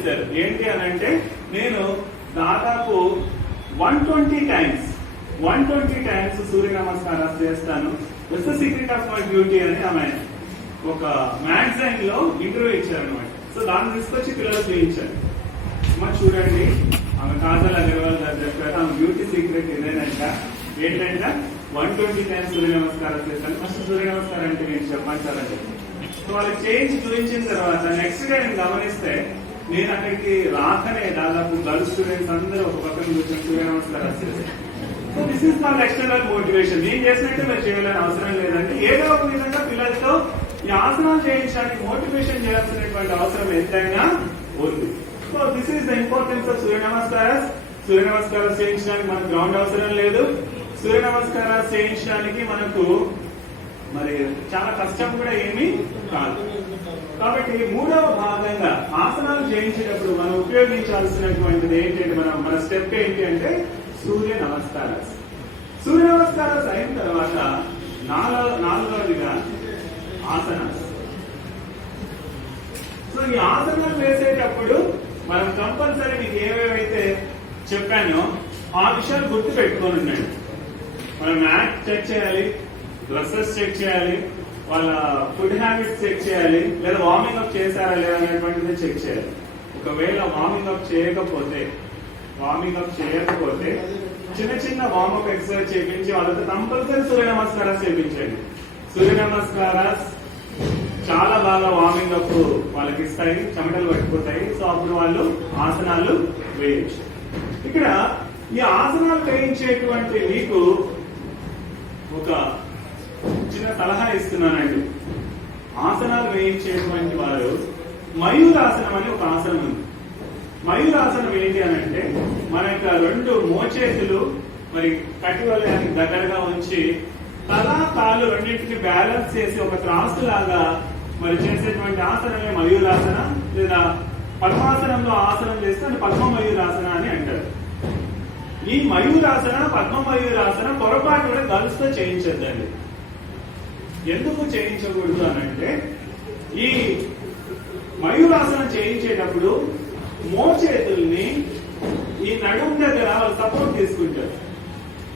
చేశారు. ఏంటి అని అంటే నేను దాదాపు 120 టైమ్స్ సూర్య నమస్కారాలు చేస్తాను. It's the secret of my beauty అని ఆమె ఒక మ్యాగజైన్ లో ఇంటర్వ్యూ ఇచ్చారు అనమాట. సో దాన్ని తీసుకొచ్చి పిల్లలు చేయించారు. మరి చూడండి, ఆమె కాజల్ అగర్వాల్ గారు చెప్పారు ఆమె బ్యూటీ సీక్రెట్ ఇదేనంట. ఏంటంటే 120 టైమ్స్ సూర్య నమస్కారాలు చేస్తాను. ఫస్ట్ సూర్య నమస్కారం అంటే నేను చెప్పమంటారని చెప్పి సో వాళ్ళకి చేయించి చూపించిన తర్వాత నెక్స్ట్ డే నేను గమనిస్తే నేను అక్కడికి రాకనే దాదాపు గర్ల్స్ స్టూడెంట్స్ అందరూ ఒక పక్కన కూర్చొని సూర్య నమస్కారాలు చేశారు. So this is not external motivation. నేను చేసినట్టు మీరు చేయాలని అవసరం లేదంటే ఏదో ఒక విధంగా పిల్లలతో ఈ ఆసనాలు చేయించడానికి మోటివేషన్ చేయాల్సినటువంటి అవసరం ఎంతైనా ఉంది. So this is the importance of Surya నమస్కారాలు. సూర్య నమస్కారాలు చేయించడానికి మనకు గ్రౌండ్ అవసరం లేదు. సూర్య నమస్కారాలు చేయించడానికి మనకు మరి చాలా కష్టం కూడా ఏమీ కాదు. కాబట్టి మూడవ భాగంగా ఆసనాలు చేయించేటప్పుడు మనం ఉపయోగించాల్సినటువంటిది ఏంటంటే మన స్టెప్ ఏంటి అంటే సూర్య నమస్కారాలు. సూర్య నమస్కారాలు అయిన తర్వాత నాలుగవదిగా ఆసనాలు. సో ఈ ఆసనాలు వేసేటప్పుడు మనం కంపల్సరీ మీకు ఏవేవైతే చెప్పానో ఆ విషయాలు గుర్తు పెట్టుకొని ఉండండి. మనం మ్యాట్ చెక్ చేయాలి, డ్రెస్సెస్ చెక్ చేయాలి, వాళ్ళ ఫుడ్ హ్యాబిట్స్ చెక్ చేయాలి, లేదా వార్మింగ్ అప్ చేశారా లేదా అనేటువంటిది చెక్ చేయాలి. ఒకవేళ వార్మింగ్ అప్ చేయకపోతే చిన్న చిన్న వార్మప్ ఎక్సర్సైజ్ చేయించి వాళ్ళతో కంపల్సరీ సూర్య నమస్కారాలు చేయించండి. సూర్య నమస్కారాలు చాలా బాగా వార్మింగ్ అప్ వాళ్ళకి ఇస్తాయి, చెమటలు పట్టిపోతాయి. సో అప్పుడు వాళ్ళు ఆసనాలు వేయచ్చు. ఇక్కడ ఈ ఆసనాలు వేయించేటువంటి మీకు ఒక చిన్న సలహా ఇస్తున్నానండి. ఆసనాలు వేయించేటువంటి వారు మయూరాసనం అని ఒక ఆసనం ఉంది. మయూరాసనం ఏంటి అని అంటే మన యొక్క రెండు మోచేతులు మరి కటి వలయానికి దగ్గరగా ఉంచి తల కాళ్ళు రెండింటికి బ్యాలెన్స్ చేసి ఒక త్రాసు లాగా మరి చేసేటువంటి ఆసనమే మయూరాసన, లేదా పద్మాసనంలో ఆసనం చేస్తే అది పద్మ మయూరాసన అని అంటారు. ఈ మయూరాసన పద్మ మయూరాసన పొరపాటు కూడా గర్ల్స్ తో చేయించద్దండి. ఎందుకు చేయించకూడదు అని అంటే ఈ మయూరాసనం చేయించేటప్పుడు మోచేతుల్ని ఈ నడుము దగ్గర వాళ్ళు సపోర్ట్ తీసుకుంటారు.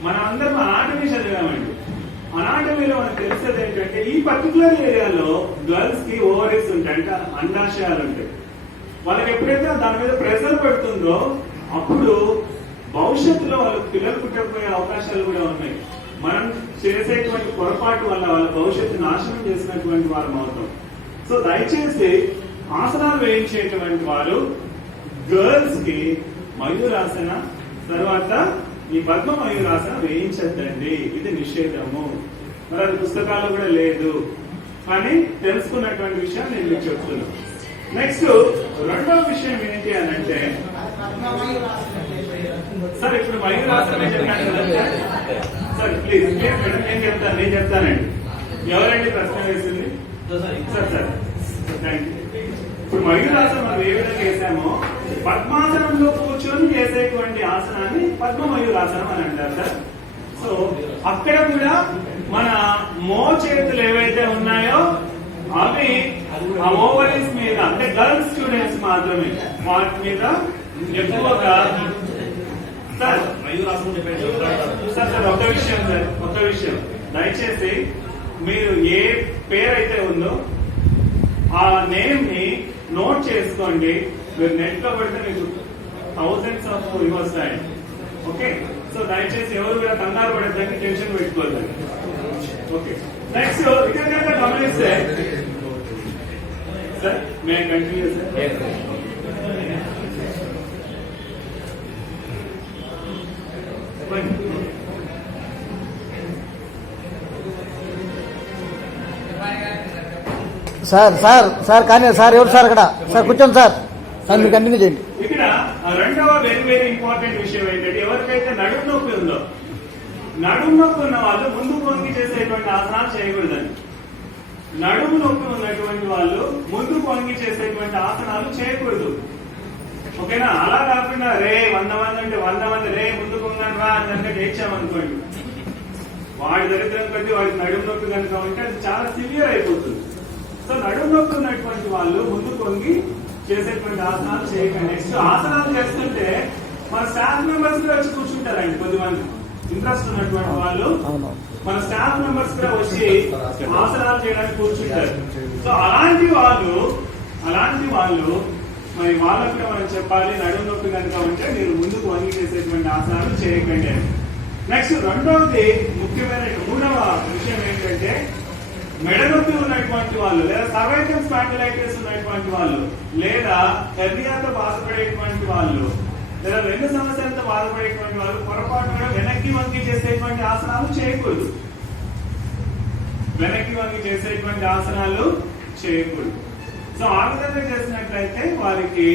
మన అందరం అనాటమీ చదివామండి. అనాటమీలో మనకు తెలిసేది ఏంటంటే ఈ పర్టికులర్ ఏరియాలో గర్ల్స్ కి ఓవరీస్ ఉంటాయి, అంటే అండాశయాలు ఉంటాయి. వాళ్ళకి ఎప్పుడైతే దాని మీద ప్రెషర్ పడుతుందో అప్పుడు భవిష్యత్తులో వాళ్ళకి పిల్లలు పుట్టకపోయే అవకాశాలు కూడా ఉన్నాయి. మనం చేసేటువంటి పొరపాటు వల్ల వాళ్ళ భవిష్యత్తు నాశనం చేసినటువంటి వారు అవుతాం. సో దయచేసి ఆసనాలు వేయించేటువంటి వారు గర్ల్స్ కి మయూరాసన తర్వాత ఈ పద్మ మయూరాసన వేయించద్దండి. ఇది నిషేధము. మరి అది పుస్తకాల్లో కూడా లేదు, కానీ తెలుసుకున్నటువంటి విషయం నేను మీకు చెప్తున్నాను. నెక్స్ట్ రెండవ విషయం ఏంటి అని అంటే సార్ ఇప్పుడు మయూరాసనం చెప్పాను కదా సార్, ప్లీజ్ నేను చెప్తానండి. ఎవరండి ప్రశ్న వేసింది? Sir thank you. ఇప్పుడు మయూరాసనం మనం ఏ విధంగా చేసామో పద్మాసనంలో కూర్చొని చేసేటువంటి ఆసనాన్ని పద్మ మయూరాసనం అని అంటారు సార్. సో అక్కడ కూడా మన మోచేతులు ఏవైతే ఉన్నాయో అవి ఆ ఓవరీస్ మీద, అంటే గర్ల్స్ స్టూడెంట్స్ మాత్రమే వాటి మీద ఎక్కువగా సార్ సార్ ఒక విషయం దయచేసి మీరు ఏ పేరైతే ఉందో ఆ నేమ్ ని నోట్ చేసుకోండి. మీరు నెట్ లో పెడితే మీకు థౌసండ్స్ ఆఫ్ ఇవి వస్తాయి. ఓకే, సో దయచేసి ఎవరు కూడా కంగారు పడద్దని, టెన్షన్ పెట్టుకోవద్దండి. ఓకే, నెక్స్ట్ ఇక్కడ గమనిస్తే సార్ మే continue sir. Sir sir sir కానీ సార్ ఎవరు సార్ అక్కడ? సార్ కూర్చోండి సార్, సార్ మీరు కంటిన్యూ చేయండి. ఇక్కడ రెండవ వెరీ వెరీ ఇంపార్టెంట్ విషయం ఏంటంటే ఎవరికైతే నడుము నొప్పి ఉందో, నడుము నొప్పి ఉన్న వాళ్ళు ముందు వంగి చేసేటువంటి ఆసనాలు చేయకూడదండి. నడుము నొప్పి ఉన్నటువంటి వాళ్ళు ముందు వంగి చేసేటువంటి ఆసనాలు చేయకూడదు. ఓకేనా? అలా కాకుండా రే 100 మంది అంటే 100 మంది రే ముందు వంగని రా అని కనుక చేర్చామనుకోండి, వాడి దరిద్రం కొద్ది వాడికి నడుము నొప్పి కనుక ఉంటే అది చాలా సివియర్ అయిపోతుంది. సో నడుము నొప్పి ఉన్నటువంటి వాళ్ళు ముందు వంగి చేసేటువంటి ఆసనాలు చేయకండి. నెక్స్ట్ ఆసనాలు చేస్తుంటే మన స్టాఫ్ మెంబర్స్ కూడా వచ్చి కూర్చుంటారండి. కొద్దిమంది ఇంట్రెస్ట్ ఉన్నటువంటి వాళ్ళు మన స్టాఫ్ మెంబర్స్ కూడా వచ్చి ఆసనాలు చేయడానికి కూర్చుంటారు. సో అలాంటి వాళ్ళు మరి వాళ్ళకు కూడా మనం చెప్పాలి, నడుము నొప్పి కనుక ఉంటే మీరు ముందుకు వంగి చేసేటువంటి ఆసనాలు చేయకండి అని. నెక్స్ట్ రెండవది ముఖ్యమైన మూడవ విషయం ఏంటంటే మెడ నొప్పి ఉన్నటువంటి వాళ్ళు, లేదా సర్వైకల్ స్పాండిలైటిస్ ఉన్నటువంటి వాళ్ళు, లేదా హెర్నియాతో బాధపడేటువంటి వాళ్ళు, లేదా రెండు సమస్యలతో బాధపడేటువంటి వాళ్ళు పొరపాటుగా వెనక్కి వంగి చేసేటువంటి ఆసనాలు చేయకూడదు. వెనక్కి వంగి చేసేటువంటి ఆసనాలు చేయకూడదు. సో ఆ విధంగా చేసినట్లయితే వారికి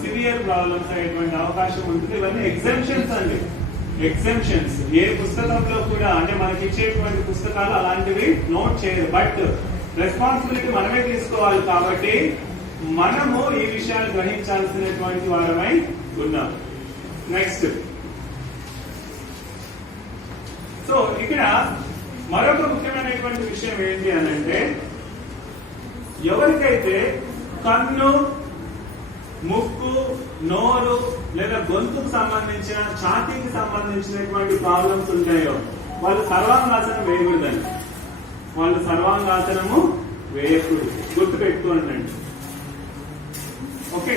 సివియర్ ప్రాబ్లమ్స్ అయ్యేటువంటి అవకాశం ఉంటుంది. ఇవన్నీ ఎగ్జామ్షన్స్ అండి, ఎగ్జామ్షన్స్. ఏ పుస్తకంలో కూడా అంటే మనకి ఇచ్చేటువంటి పుస్తకాలు అలాంటివి నోట్ చేయరు. బట్ రెస్పాన్సిబిలిటీ మనమే తీసుకోవాలి కాబట్టి మనము ఈ విషయాలు గ్రహించాల్సినటువంటి వారమై ఉన్నాం. నెక్స్ట్, సో ఇక్కడ మరొక ముఖ్యమైనటువంటి విషయం ఏంటి అని అంటే ఎవరికైతే కన్ను, ముక్కు, నోరు లేదా గొంతుకు సంబంధించిన, ఛాతీకి సంబంధించినటువంటి ప్రాబ్లమ్స్ ఉంటాయో వాళ్ళు సర్వాంగాసనం వేయకూడదండి. వాళ్ళు సర్వాంగాసనము వేయకూడదు, గుర్తు పెట్టుకోండి. ఓకే,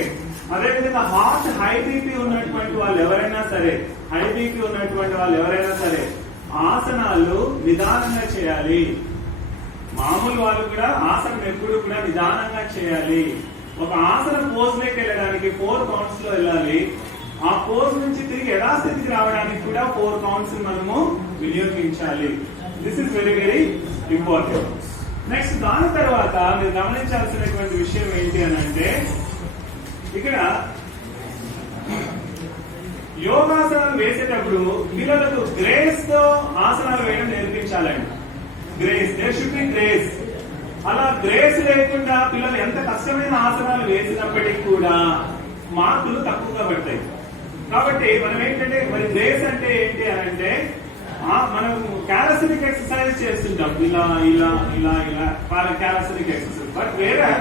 అదేవిధంగా హార్ట్, హై బీపీ ఉన్నటువంటి వాళ్ళు ఎవరైనా సరే, ఆసనాలు నిదానంగా చేయాలి. మామూలు వాళ్ళు కూడా ఆసనం ఎప్పుడు కూడా నిదానంగా చేయాలి. ఒక ఆసన పోజ్ లోకి వెళ్ళడానికి 4 కౌంట్స్ లో వెళ్ళాలి. ఆ పోజ్ నుంచి తిరిగి యథాస్థితికి రావడానికి కూడా 4 కౌంట్స్ మనము వినియోగించాలి. This is very very important. Next, దాని తర్వాత మీరు గమనించాల్సినటువంటి విషయం ఏంటి అని అంటే ఇక్కడ యోగాసనాలు వేసేటప్పుడు పిల్లలకు గ్రేస్ తో ఆసనాలు వేయడం నేర్పించాలండి. Grace, there should be grace. అలా గ్రేస్ లేకుండా పిల్లలు ఎంత కష్టమైన ఆసనాలు వేసినప్పటికీ కూడా మార్కులు తక్కువగా పడతాయి. కాబట్టి మనం ఏంటంటే మరి గ్రేస్ అంటే ఏంటి అని అంటే మనం క్యాలసినిక్ ఎక్సర్సైజ్ చేస్తుంటాం, ఇలా ఇలా ఇలా ఇలా క్యాలసినిక్ ఎక్సర్సైజ్. బట్ వేరే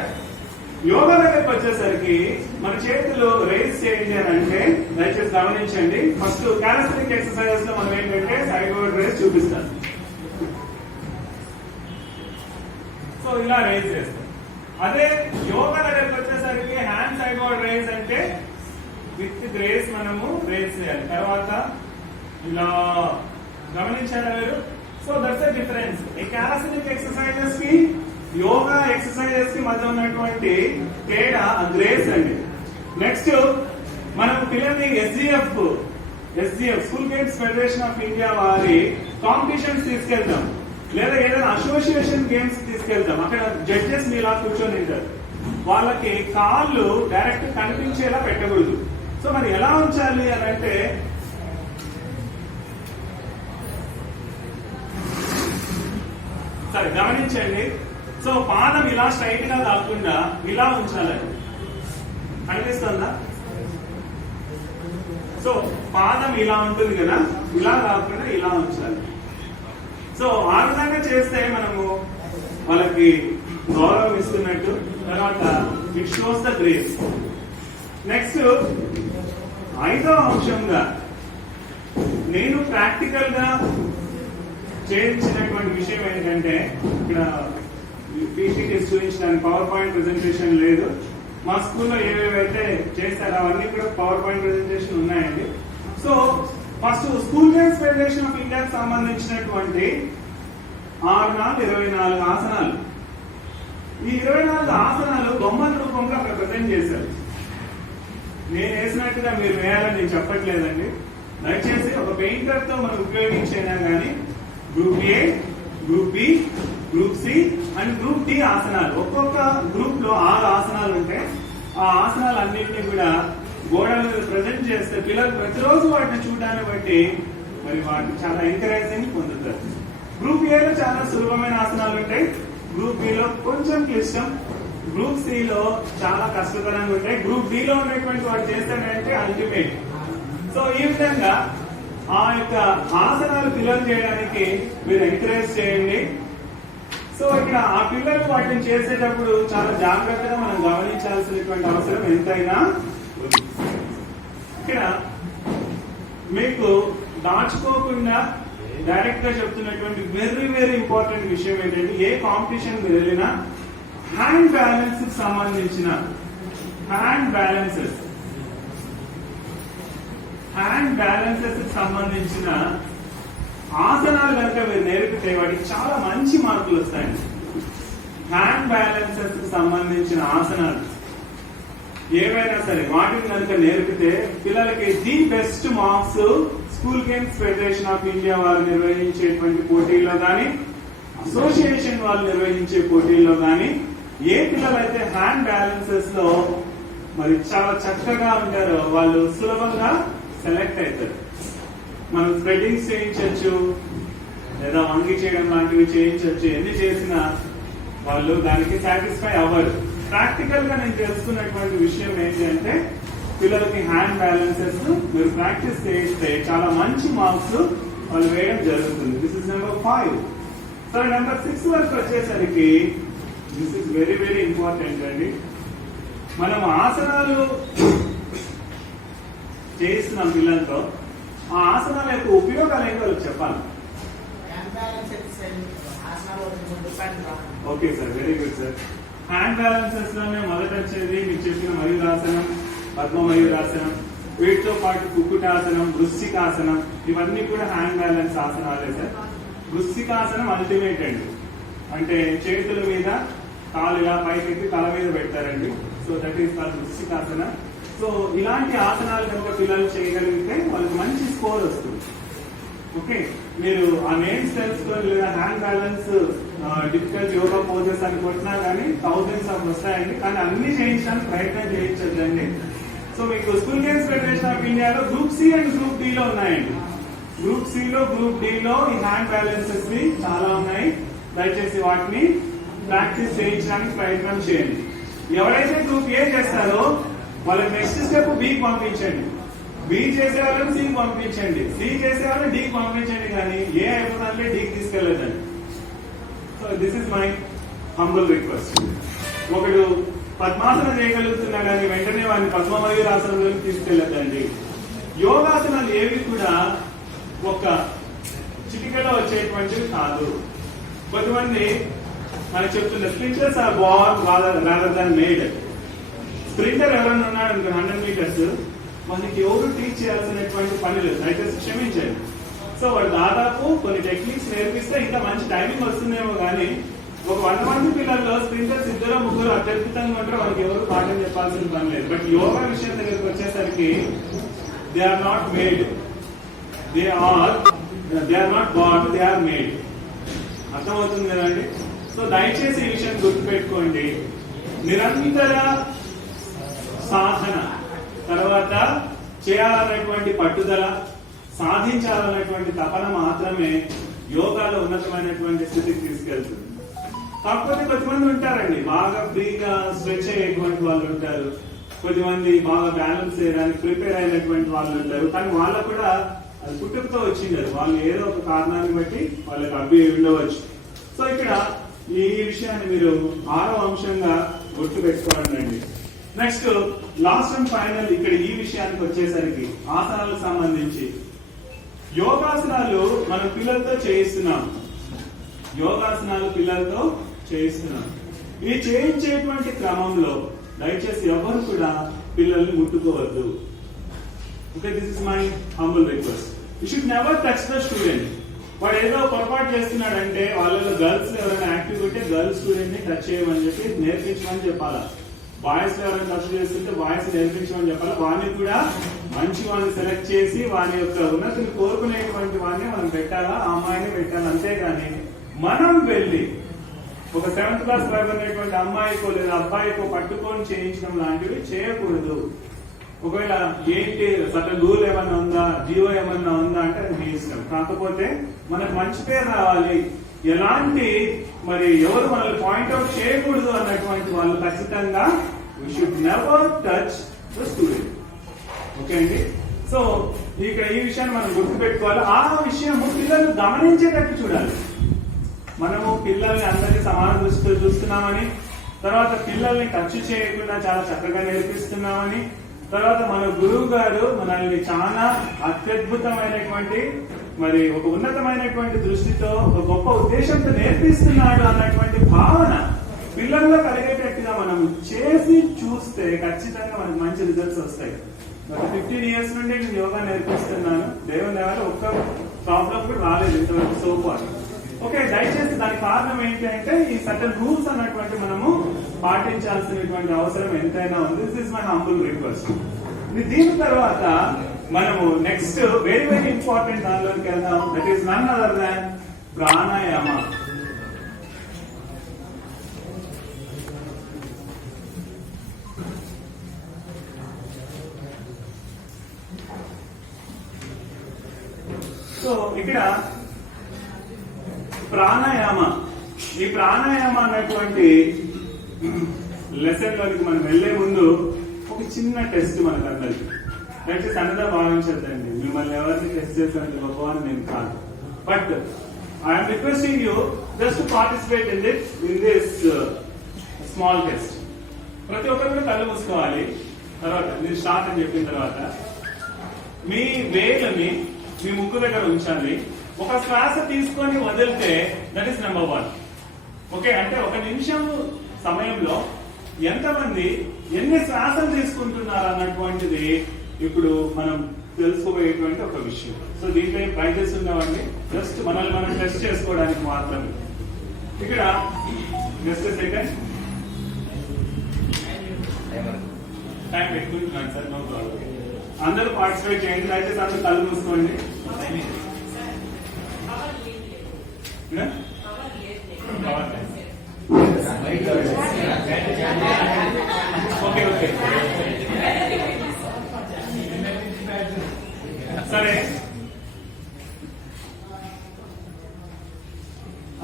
యోగా దగ్గరకు వచ్చేసరికి మన చేతులు రైజ్ చేయండి అని అంటే దయచేసి గమనించండి. ఫస్ట్ క్యాలసినిక్ ఎక్సర్సైజెస్ లో మనం ఏంటంటే సైడ్ వర్డ్ రైజ్ చూపిస్తాం. సో ఇలా రైజ్ చేస్తాం. అదే యోగా దగ్గరకు వచ్చేసరికి హ్యాండ్ సైడ్ వర్డ్ రైజ్ అంటే విత్ గ్రేస్ మనము రైజ్ చేయాలి. తర్వాత ఇలా గమనించారా మీరు? So that's a difference. ఈ క్యాలసినిక్ ఎక్సర్సైజెస్ కి యోగా ఎక్సర్సైజెస్ కి మధ్య ఉన్నటువంటి తేడా గ్రేస్ అండి. నెక్స్ట్, మనం పిల్లల్ని SGF school games federation of India వారి కాంపిటీషన్స్ తీసుకెళ్తాం, లేదా ఏదైనా అసోసియేషన్ గేమ్స్ తీసుకెళ్తాం. అక్కడ జడ్జెస్ మీలా కూర్చొని ఉంటారు. వాళ్ళకి కాళ్ళు డైరెక్ట్ కనిపించేలా పెట్టకూడదు. సో మరి ఎలా ఉంచాలి అని అంటే సరే గమనించండి. సో పాదం ఇలా స్ట్రైట్ గా కాకుండా ఇలా ఉంచాలండి. కనిపిస్తుందా? సో పాదం ఇలా ఉంటుంది కదా, ఇలా కాకుండా ఇలా ఉంచాలి. సో ఆ విధంగా చేస్తే మనము వాళ్ళకి గౌరవం ఇస్తున్నట్టు. తర్వాత it shows the grace. Next, 5వ అంశంగా నేను ప్రాక్టికల్ గా చేయించినటువంటి విషయం ఏంటంటే ఇక్కడ పీపీటీ చూపించడానికి పవర్ పాయింట్ ప్రెజెంటేషన్ లేదు. మా స్కూల్లో ఏవేవైతే చేస్తారో అవన్నీ కూడా పవర్ పాయింట్ ప్రెజెంటేషన్ ఉన్నాయండి. So first school games federation of ఇండియాకి సంబంధించినటువంటి 24 ఆసనాలు. ఈ 24 ఆసనాలు బొమ్మల రూపంలో అక్కడ ప్రజెంట్ చేశారు. నేను వేసినట్టుగా మీరు వేయాలని నేను చెప్పట్లేదండి. దయచేసి ఒక పెయింటర్ తో మనం ఉపయోగించైనా కానీ group A, group B, group C and group D ఆసనాలు, ఒక్కొక్క గ్రూప్ లో 6 ఆసనాలు ఉంటే ఆ ఆసనాలు అన్నింటినీ కూడా గోడల మీద ప్రజెంట్ చేస్తే పిల్లలు ప్రతిరోజు వాటిని చూడడాన్ని బట్టి మరి వాటిని చాలా ఎంకరేజింగ్ పొందుతారు. గ్రూప్ ఏలో చాలా సులభమైన ఆసనాలు ఉంటాయి, గ్రూప్ బి లో కొంచెం క్లిష్టం, గ్రూప్ సి లో చాలా కష్టతరంగా ఉంటాయి, గ్రూప్ డి లో ఉన్నటువంటి వాడు చేస్తాడంటే అల్టిమేట్. సో ఈ విధంగా ఆ యొక్క ఆసనాలు పిల్లలు చేయడానికి మీరు ఎంకరేజ్ చేయండి. సో ఇక్కడ ఆ పిల్లలు వాటిని చేసేటప్పుడు చాలా జాగ్రత్తగా మనం గమనించాల్సినటువంటి అవసరం ఎంతైనా ఉంది. ఇక్కడ మీకు దాచుకోకుండా డైరెక్ట్ గా చెప్తున్నటువంటి వెరీ వెరీ ఇంపార్టెంట్ విషయం ఏంటంటే, ఏ కాంపిటీషన్ మీరు వెళ్ళినా హ్యాండ్ బ్యాలెన్స్ కి సంబంధించిన హ్యాండ్ బ్యాలెన్సెస్ కి సంబంధించిన ఆసనాలు కనుక మీరు నేర్పితే వాటికి చాలా మంచి మార్కులు వస్తాయండి. హ్యాండ్ బ్యాలెన్సెస్ కి సంబంధించిన ఆసనాలు ఏవైనా సరే వాటిని కనుక నేర్పితే పిల్లలకి the best marks school games federation of India వారు నిర్వహించేటువంటి పోటీల్లో కానీ, అసోసియేషన్ వాళ్ళు నిర్వహించే పోటీల్లో కానీ ఏ పిల్లలైతే హ్యాండ్ బ్యాలెన్సెస్ లో మరి చాలా చక్కగా ఉంటారో వాళ్ళు సులభంగా సెలెక్ట్ అవుతారు. మనం స్ప్రెడ్డింగ్స్ చేయించవచ్చు, లేదా వంగి చేయడం లాంటివి చేయించవచ్చు. ఎన్ని చేసినా వాళ్ళు దానికి సాటిస్ఫై అవ్వరు. ప్రాక్టికల్ గా నేను తెలుసుకున్నటువంటి విషయం ఏంటి అంటే, పిల్లలకి హ్యాండ్ బ్యాలెన్సెస్ మీరు ప్రాక్టీస్ చేయిస్తే చాలా మంచి మార్క్స్ వాళ్ళు వేయడం జరుగుతుంది. This is number 5. So number 6 వరకు వచ్చేసరికి this is very very important అండి. మనం ఆసనాలు చేయిస్తున్నాం పిల్లలతో, ఆ ఆసనాల యొక్క ఉపయోగాలు ఏంటో వాళ్ళకి చెప్పాలి. Okay sir, very good sir. Hand balances లోనే మొదట వచ్చేది మీకు చెప్పిన మయూరాసనం, పద్మ మయూరాసనం, వీటితో పాటు కుక్కుటాసనం, వృశ్చికాసనం, ఇవన్నీ కూడా హ్యాండ్ బ్యాలెన్స్ ఆసనాలే సార్. వృశ్చికాసనం అల్టిమేట్ అండి. అంటే చేతుల మీద కాలు ఇలా పైకెత్తి తల మీద పెడతారండి. సో దట్ ఈస్ కాల్డ్ వృశ్చికాసనం. సో ఇలాంటి ఆసనాలు కనుక పిల్లలు చేయగలిగితే వాళ్ళకి మంచి స్కోర్ వస్తుంది. ఓకే, మీరు ఆ నేమ్స్ తెలుసుకొని లేదా hand balance difficult yoga poses అని కొట్టినా కానీ థౌజండ్స్ ఆఫ్ వస్తాయండి. కానీ అన్ని చేయించడానికి ప్రయత్నం చేయించద్దండి. సో మీకు స్కూల్ గేమ్స్ ఫెడరేషన్ ఆఫ్ ఇండియాలో group C and group D లో ఉన్నాయండి. గ్రూప్ సి లో గ్రూప్ డి లో ఈ హ్యాండ్ బ్యాలెన్సెస్ చాలా ఉన్నాయి. దయచేసి వాటిని ప్రాక్టీస్ చేయించడానికి ప్రయత్నం చేయండి. ఎవరైతే గ్రూప్ ఏ చేస్తారో వాళ్ళకి నెక్స్ట్ స్టెప్ బికి పంపించండి. బి చేసే వాళ్ళని సికి పంపించండి. సి చేసే వాళ్ళని డికి పంపించండి. కానీ ఏ అయిపోతానే డికి తీసుకెళ్ళదండి. So this is my humble request. ఒకడు పద్మాసనం చేయగలుగుతున్నా కానీ వెంటనే వాడిని పద్మమయూరాసనంలోకి తీసుకెళ్ళదండి. యోగాసనాలు ఏవి కూడా ఒక చిటికలో వచ్చేటువంటివి కాదు. కొంతమంది మనకు చెప్తున్న sprinters are born rather than made. Sprinter ఎవరైనా ఉన్నాడు అనుకో 100 మీటర్స్, మనకి ఎవరు టీచ్ చేయాల్సినటువంటి పని లేదు. దయచేసి క్షమించండి. సో వాడు దాదాపు కొన్ని టెక్నిక్స్ నేర్పిస్తే ఇంకా మంచి టైమింగ్ వస్తుందేమో కానీ ఒక 100 మంది పిల్లల్లో స్ప్రింటర్స్ 2-3 అత్యద్భుతంగా ఉంటారు. వాళ్ళకి ఎవరు పాఠం చెప్పాల్సిన పని లేదు. బట్ యోగా విషయం దగ్గరికి వచ్చేసరికి they are not made, they are not born, they are made. అర్థమవుతుంది కదండి. సో దయచేసి ఈ విషయం గుర్తుపెట్టుకోండి. నిరంతర సాధన తర్వాత చేయాలనేటువంటి పట్టుదల, సాధించాలనేటువంటి తపన మాత్రమే యోగాలో ఉన్నతమైనటువంటి స్థితికి తీసుకెళ్తుంది. కాకపోతే కొంతమంది ఉంటారండి బాగా ఫ్రీగా స్ట్రెచ్ అయ్యేటువంటి వాళ్ళు ఉంటారు. కొద్దిమంది బాగా బ్యాలెన్స్ చేయడానికి ప్రిపేర్ అయినటువంటి వాళ్ళు ఉంటారు. కానీ వాళ్ళకు కూడా అది పుట్టుకతో వచ్చింది. వాళ్ళు ఏదో ఒక కారణాన్ని బట్టి వాళ్ళకి అబ్బి ఉండవచ్చు. సో ఇక్కడ ఈ విషయాన్ని మీరు 6వ అంశంగా గుర్తు పెట్టుకోవాలండి. నెక్స్ట్ లాస్ట్ అండ్ ఫైనల్ ఇక్కడ ఈ విషయానికి వచ్చేసరికి ఆసనాలకు సంబంధించి యోగాసనాలు మనం పిల్లలతో చేయిస్తున్నాం. ఈ చేయించేటువంటి క్రమంలో దయచేసి ఎవరు కూడా పిల్లల్ని ముట్టుకోవద్దు. Okay, this is my humble request. You should never touch the student. వాడు ఏదో పొరపాటు చేస్తున్నాడంటే వాళ్ళలో గర్ల్స్ ఎవరైనా యాక్టివ్ ఉంటే గర్ల్స్ స్టూడెంట్ ని టచ్ చేయమని చెప్పి నేర్పించమని చెప్పాలా. బాయ్స్ ఎవరైనా టచ్ చేస్తుంటే బాయ్స్ నేర్పించమని చెప్పాలి. వాడిని కూడా మంచి వాడిని సెలెక్ట్ చేసి వాని యొక్క ఉన్నతిని కోరుకునేటువంటి వాడిని మనం పెట్టాలా, ఆ అమ్మాయిని పెట్టాలి. అంతేగాని మనం వెళ్ళి ఒక 7th క్లాస్ చదివినటువంటి అమ్మాయికో లేదా అబ్బాయికో పట్టుకొని చేయించడం లాంటివి చేయకూడదు. ఒకవేళ ఏంటి సటన్ రూల్ ఏమన్నా ఉందా, జియో ఏమన్నా ఉందా అంటే అది మీ ఇష్టం. కాకపోతే మనకు మంచి పేరు రావాలి, ఎలాంటి మరి ఎవరు మనల్ని పాయింట్అవుట్ చేయకూడదు అన్నటువంటి వాళ్ళు ఖచ్చితంగా we should never touch the student. Okay అండి. సో ఇక్కడ ఈ విషయాన్ని మనం గుర్తుపెట్టుకోవాలి. ఆ విషయం పిల్లలు గమనించేటట్టు చూడాలి. మనము పిల్లల్ని అందరికీ సమాన దృష్టితో చూస్తున్నామని, తర్వాత పిల్లల్ని ఖర్చు చేయకుండా చాలా చక్కగా నేర్పిస్తున్నామని, తర్వాత మన గురువు గారు మనల్ని చాలా అత్యద్భుతమైనటువంటి మరి ఒక ఉన్నతమైనటువంటి దృష్టితో ఒక గొప్ప ఉద్దేశంతో నేర్పిస్తున్నాడు అన్నటువంటి భావన పిల్లల్లో కలిగేటట్టుగా మనం చేసి చూస్తే ఖచ్చితంగా మనకు మంచి రిజల్ట్స్ వస్తాయి. గత 15 years నుండి నేను యోగా నేర్పిస్తున్నాను. దేవుని దగ్గర ఒక్క ప్రాబ్లం కూడా రాలేదు ఇంతవరకు సోపు అని. ఓకే, దయచేసి దానికి కారణం ఏంటి అంటే ఈ సర్టన్ రూల్స్ అన్నటువంటి మనము పాటించాల్సినటువంటి అవసరం ఎంతైనా ఉంది. This is my humble request. దీని తర్వాత మనము నెక్స్ట్ వెరీ వెరీ ఇంపార్టెంట్ దానిలోకి వెళ్దాం. That is none other than pranayama. So ఇక్కడ ప్రాణాయామ, ఈ ప్రాణాయామ అన్నటువంటి లెసన్ లోకి మనం వెళ్లే ముందు ఒక చిన్న టెస్ట్ మనకు అందరికి. దయచేసి అన్నదా భావించద్దండి, మిమ్మల్ని ఎవరిని టెస్ట్ చేసినట్టు గొప్పవాన్ని నేను కాదు. But I'm requesting you just participate in this small test. ప్రతి ఒక్కరు కూడా కళ్ళు మూసుకోవాలి. తర్వాత మీరు స్టార్ట్ అని చెప్పిన తర్వాత మీ వేలని మీ ముక్కు దగ్గర ఉంచాలి. ఒక శ్వాస తీసుకొని వదిలితే దట్ ఈస్ నెంబర్ 1. ఓకే, అంటే ఒక నిమిషం సమయంలో ఎంతమంది ఎన్ని శ్వాసలు తీసుకుంటున్నారు అన్నటువంటిది ఇప్పుడు మనం తెలుసుకోబోయేటువంటి ఒక విషయం. సో దీంట్లో ప్రైజెస్ ఉన్నవండి, జస్ట్ మనల్ని మనం టెస్ట్ చేసుకోవడానికి మాత్రమే. ఇక్కడ జస్ట్ సెకండ్ టైం పెట్టుకుంటున్నాను సార్, నో ప్రాబ్లం. అందరూ పార్టిసిపేట్ చేయండి. దయచేసి అందరూ కళ్ళు మూసుకోండి. ఓకే ఓకే సరే,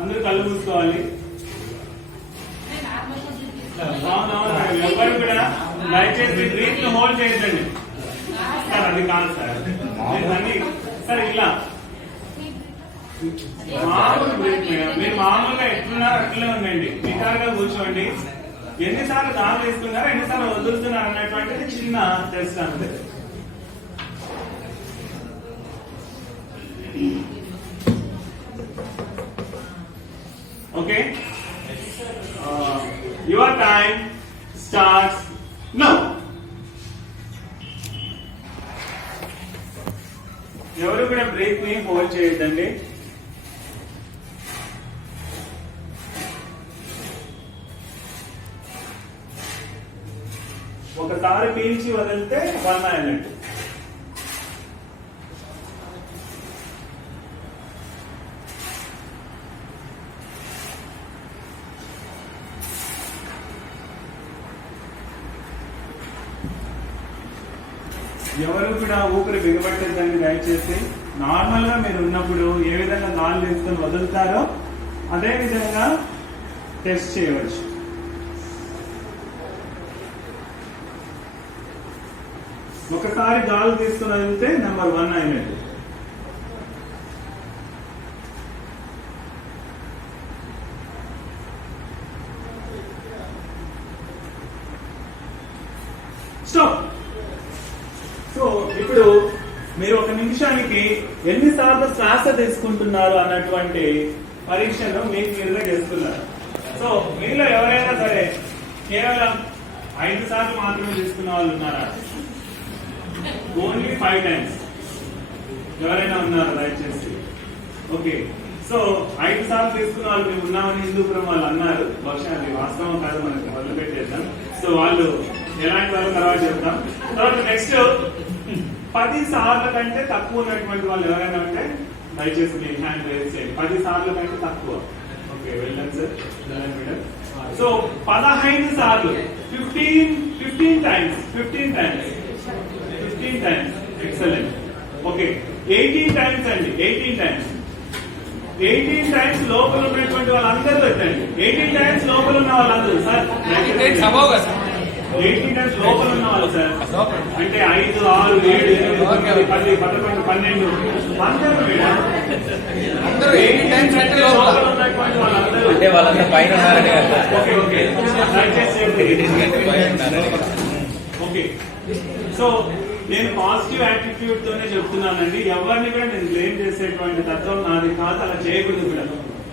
అందరూ కళ్ళు మూసుకోవాలి. అవునవును, ఎవరు కూడా దయచేసి బ్రీత్ హోల్డ్ చేయొద్దండి సార్. అది కాదు సార్, అన్ని సార్ ఇలా మామూలు బ్రీత్. మీరు మామూలుగా ఎట్లున్నారు అట్లే ఉండండి, నిటారుగా కూర్చోండి. ఎన్నిసార్లు గాలి తీసుకున్నారో ఎన్నిసార్లు వదులుతున్నారు అన్నటువంటిది చిన్న టెస్ట్ అంతే. Okay, your time starts now. ఎవరు కూడా బ్రేక్ ని హోల్డ్ చేయొద్దండి. ఒకసారి పీల్చి వదిలితే 1 minute. ఎవరు కూడా ఊపిరి బిగబట్టేదాన్ని దయచేసి. నార్మల్ గా మీరు ఉన్నప్పుడు ఏ విధంగా గాలి తీసుకొని వదులుతారో అదే విధంగా టెస్ట్ చేయవచ్చు. ఒకసారి గాలి తీసుకుని వదిలితే నెంబర్ 1 అయినట్టు. స్టాప్. సో ఇప్పుడు మీరు ఒక నిమిషానికి ఎన్నిసార్లు శ్వాస తీసుకుంటున్నారు అన్నటువంటి పరీక్షను మీకు మీరుగా చేస్తున్నారు. సో మీలో ఎవరైనా సరే కేవలం 5 సార్లు మాత్రమే తీసుకున్న వాళ్ళు ఉన్నారా? ఓన్లీ 5 times ఎవరైనా ఉన్నారా? దయచేసి. ఓకే, సో 5 సార్లు తీసుకున్న వాళ్ళు మేము ఉన్నామని హిందూపురం వాళ్ళు అన్నారు. బహుశా అది వాస్తవం కాదు, మనకి మొదలు పెట్టేద్దాం. సో వాళ్ళు ఎలాంటి వాళ్ళు తర్వాత చెప్తాం. తర్వాత నెక్స్ట్ 10 సార్ల కంటే తక్కువ ఉన్నటువంటి వాళ్ళు ఎవరైనా ఉంటే దయచేసి మీ హ్యాండ్ రేజ్ చేయండి. 10 సార్ల కంటే తక్కువ. ఓకే, వెళ్ళండి సార్, వెళ్ళండి మేడం. సో 15 సార్లు, 15 times, 15 times, excellent. Okay, 18 times అండి, 18 times. 18 times లోపల ఉన్నటువంటి వాళ్ళందరూ పెట్టండి. 18 times లోపల ఉన్న వాళ్ళందరూ సార్, 18 times లోపల ఉన్న వాళ్ళు సార్, అంటే 5, 6, 7, 8, 9, 10, 11, 12 అందరూ మేడం. 18 times లోపల ఉన్నటువంటి ఉన్నటువంటి వాళ్ళందరూ అంటే వాళ్ళంతా పైన ఉన్నారని కదా. ఓకే ఓకే దయచేసి సెక్రటరీస్ కంటే పైన ఉన్నారని కదా. ఓకే. సో నేను పాజిటివ్ యాటిట్యూడ్ తోనే చెప్తున్నానండి. ఎవరిని కూడా నేను బ్లేమ్ చేసేటువంటి తత్వం నాది కాదు, అలా చేయకూడదు కూడా.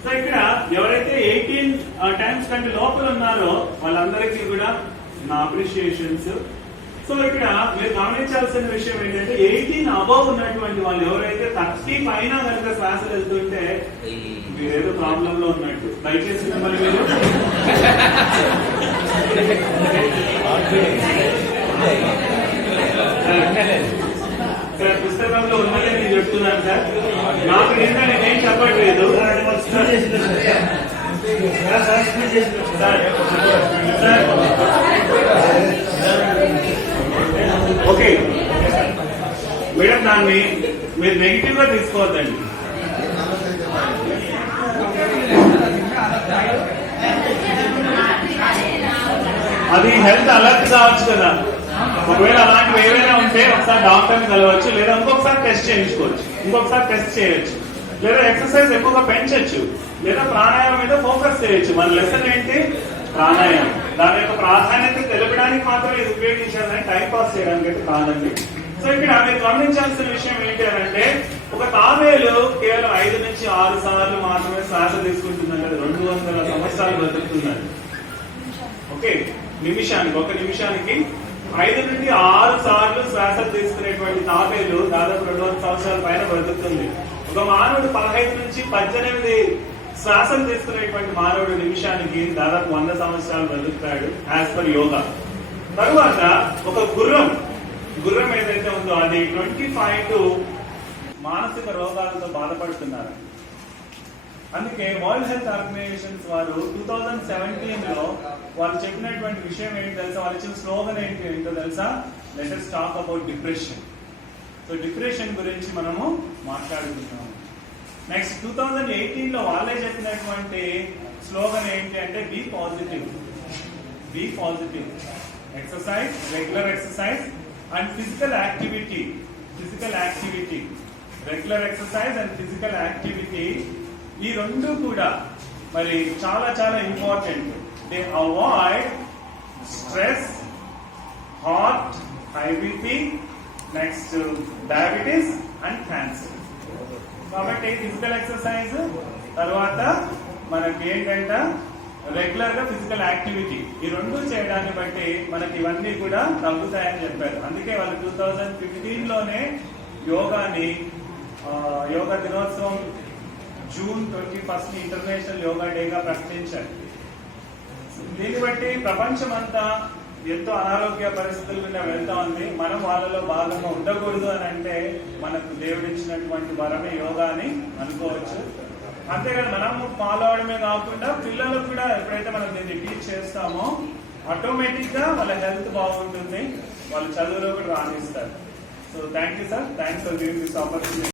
సో ఇక్కడ ఎవరైతే 18 టైమ్స్ కంటే లోపల ఉన్నారో వాళ్ళందరికీ కూడా నా అప్రిషియేషన్స్. సో ఇక్కడ మీరు గమనించాల్సిన విషయం ఏంటంటే 18 అబౌవ్ ఉన్నటువంటి వాళ్ళు ఎవరైతే 30 పైన కనుక శ్వాసలు వెళ్తుంటే మీరేదో ప్రాబ్లం లో ఉన్నట్టు. దయచేసి మిమ్మల్ని మీరు సార్ పుస్తకంలో ఉన్నదే నేను చెప్తున్నాను సార్. నాకు నిన్న నేనేం చెప్పట్లేదు ఓకే మేడం, దాన్ని మీరు నెగిటివ్ గా తీసుకోవద్దండి. అది హెల్త్ అలర్ట్ కావచ్చు కదా. ఒకవేళ అలాంటివి ఏవైనా ఉంటే ఒకసారి డాక్టర్ని కలవచ్చు, లేదా ఇంకొకసారి టెస్ట్ చేయించుకోవచ్చు, ఇంకొకసారి టెస్ట్ చేయొచ్చు, లేదా ఎక్సర్సైజ్ ఎక్కువగా పెంచొచ్చు, లేదా ప్రాణాయామం మీద ఫోకస్ చేయొచ్చు. మన లెసన్ ఏంటి? ప్రాణాయామం. దాని యొక్క ప్రాధాన్యత తెలపడానికి మాత్రం ఇది ఉపయోగించాలని టైం పాస్ చేయడానికి అయితే కాదండి. సో ఇక్కడ మీరు గమనించాల్సిన విషయం ఏంటి అంటే ఒక తాబేలు కేవలం 5 నుంచి 6 సార్లు మాత్రమే శ్వాస తీసుకుంటుందంటే 200 సంవత్సరాలు బతుకుతుందండి. ఓకే, ఒక నిమిషానికి 5 నుండి 6 సార్లు శ్వాస తీసుకునేటువంటి తాబేలు దాదాపు 200 సంవత్సరాల పైన బ్రతుకుతుంది. ఒక మానవుడు 15 నుంచి 18 శ్వాసలు తీసుకునేటువంటి మానవుడు నిమిషానికి దాదాపు 100 సంవత్సరాలు బ్రతుకుతాడు యాజ్ పర్ యోగా. తరువాత ఒక గుర్రం ఏదైతే ఉందో అది 25 మానసిక రోగాలతో బాధపడుతున్నారు. అందుకే వరల్డ్ హెల్త్ ఆర్గనైజేషన్స్ వారు 2017లో వాళ్ళు చెప్పినటువంటి విషయం ఏంటి తెలుసా? వాళ్ళు ఇచ్చిన స్లోగన్ ఏంటో తెలుసా? Let us talk about depression. So depression గురించి మనము మాట్లాడుకుంటున్నాము. నెక్స్ట్ 2018లో వాళ్ళే చెప్పినటువంటి స్లోగన్ ఏంటి అంటే be positive, exercise, regular exercise and physical activity. Regular exercise and physical activity ఈ రెండు కూడా మరి చాలా చాలా important. They avoid stress, heart, high BP, next diabetes and cancer. కాబట్టి ఫిజికల్ ఎక్సర్సైజ్ తర్వాత మనకి ఏంటంటే రెగ్యులర్ గా ఫిజికల్ యాక్టివిటీ ఈ రెండు చేయడాన్ని బట్టి మనకి ఇవన్నీ కూడా తగ్గుతాయని చెప్పారు. అందుకే వాళ్ళు 2015లోనే యోగా దినోత్సవం జూన్ 21 ఇంటర్నేషనల్ యోగా డేగా ప్రకటించారు. దీన్ని బట్టి ప్రపంచం అంతా ఎంతో అనారోగ్య పరిస్థితుల మీద వెళ్తా ఉంది. మనం వాళ్ళలో భాగంగా ఉండకూడదు అని అంటే మనకు దేవుడిచ్చినటువంటి వరమే యోగా అని అనుకోవచ్చు. అంతేకాదు మనం ఫాలో అవడమే కాకుండా పిల్లలకు కూడా ఎప్పుడైతే మనం దీన్ని టీచ్ చేస్తామో ఆటోమేటిక్ గా వాళ్ళ హెల్త్ బాగుంటుంది, వాళ్ళ చదువులో కూడా రాణిస్తారు. So thank you sir, thanks for giving this opportunity.